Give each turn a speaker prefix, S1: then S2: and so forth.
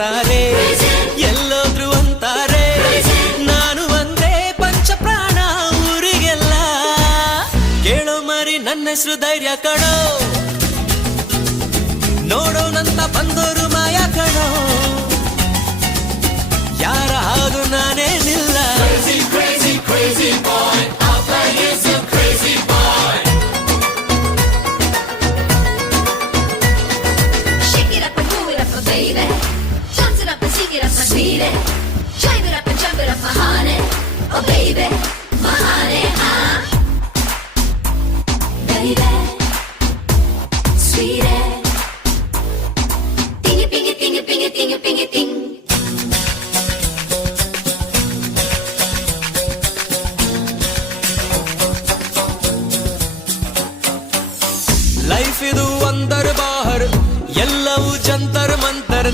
S1: ಅಂತಾರೆ. ಎಲ್ಲೋದ್ರು ಅಂತಾರೆ. ನಾನು ಒಂದೇ ಪಂಚ ಪ್ರಾಣ ಊರಿಗೆಲ್ಲ. ಕೇಳೋ ಮರಿ ನನ್ನ ಹೆಸರು ಧೈರ್ಯ ಕಣೋ. ನೋಡೋಣಂತ ಬಂದೋರು ಮಾಯ ಕಣೋ. ಯಾರ ಹಾದು ನಾನೇನಿಲ್ಲ
S2: pick it up, I need it. Drive it up and jump it up, my honey. Oh, baby, my honey, huh? Baby, sweetie. Ding a ping a ding a ping a ding a ping a ding.
S1: Life ಇದು ಒಂದರ ಬಾಹರ್ ಎಲ್ಲವೂ ಜಂತರ್ ಮಂತರ್